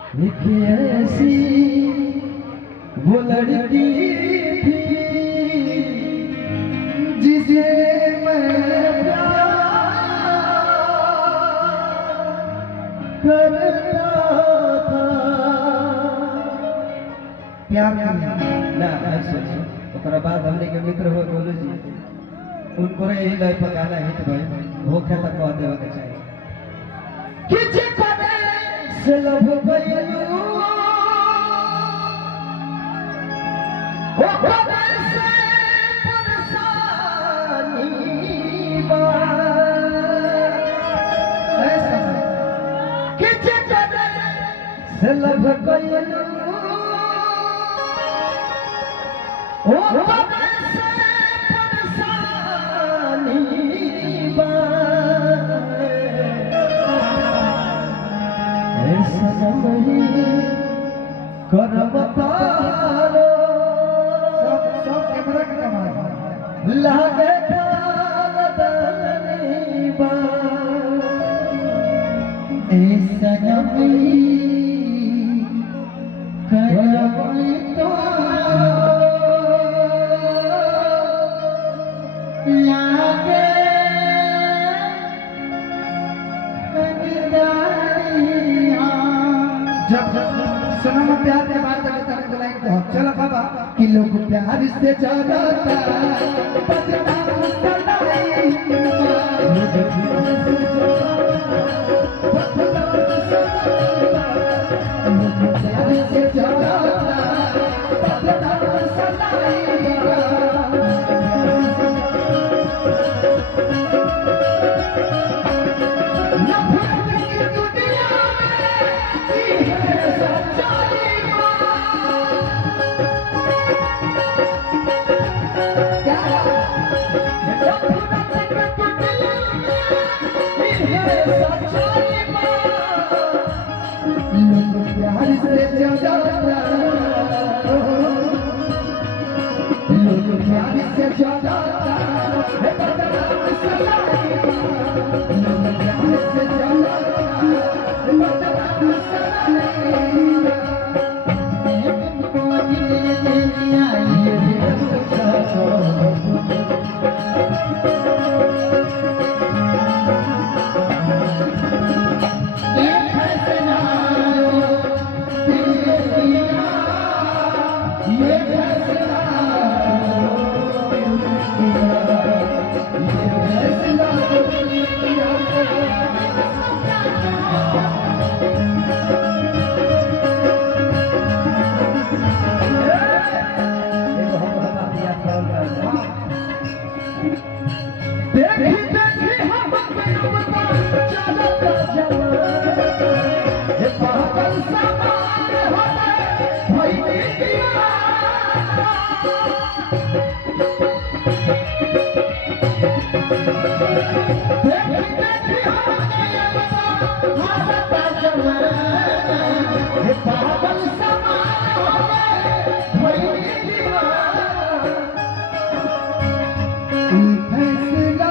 ऐसी वो लड़की थी जिसे मैं प्यार करता था। प्यार ना ऐसे ओकरा बाद हमने के मित्र हो बोलू जी उनको यही लय पकाना हिट भाई भूखे तक कह देवे के चाहिए किछि करे से लब गयलू ओ करे से परेशानी बा ऐसा किछि करे से लब गयलू ओ करे से करमतारो सब कैमरा के कमाल लागे कालदनी बा ए सनमी करमई तो लागे जब सनम प्यार के बात करते लाइन को चलो बाबा कि लोग प्यार से ज्यादा बदनाम सदाई प्यार से ज्यादा बदनाम सदाई फैसला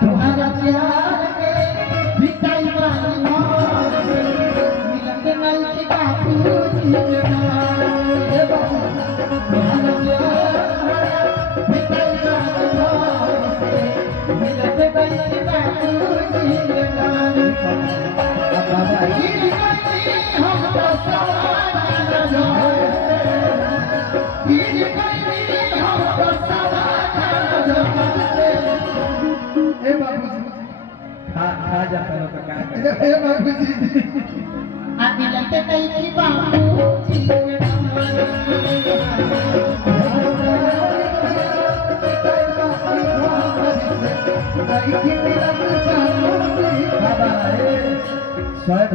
तुम्हारा प्यार के बिताई वाली मौत मिलत नहीं बापू जी के तुम्हारा प्यार बिताई वाली मौत मिलत नहीं बापू जी के हम तो खा जाता लोग का आदि लगते कई की बापू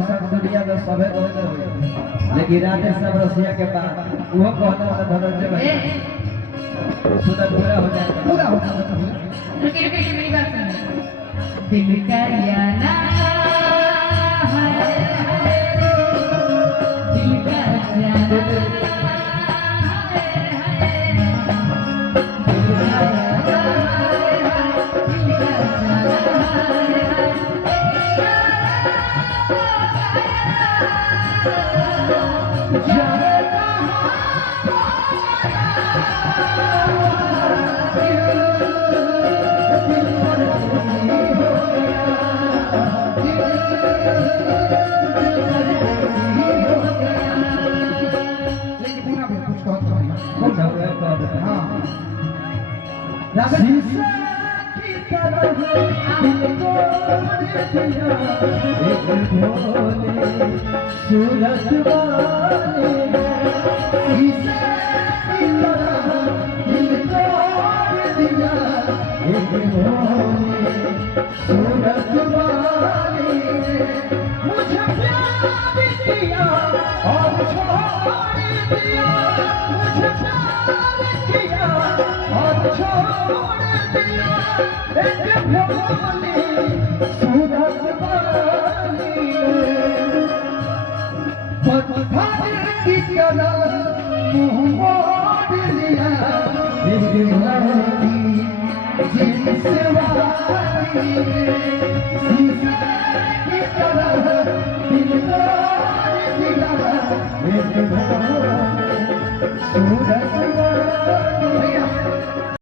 सब दुनिया में सबे कहते हुए लेकिन राधे सब रसिया के बाद वो कहना से धनंजय भाई सुना पूरा हो जाएगा रुकिए मेरी बात सुनिए दिल का याना दिल का याना सूरत वाले सूरत वाले मुझे प्यार किया और छोड़ दिया मुझे प्यार किया और छोड़ दिया एक भोली सूरत वाली पत्थर की तरह मुँह मोड़ लिया एक लड़की जिनसे वाली शीशे की तरह दिल तोड़ दिया एक भोली सूरत वाली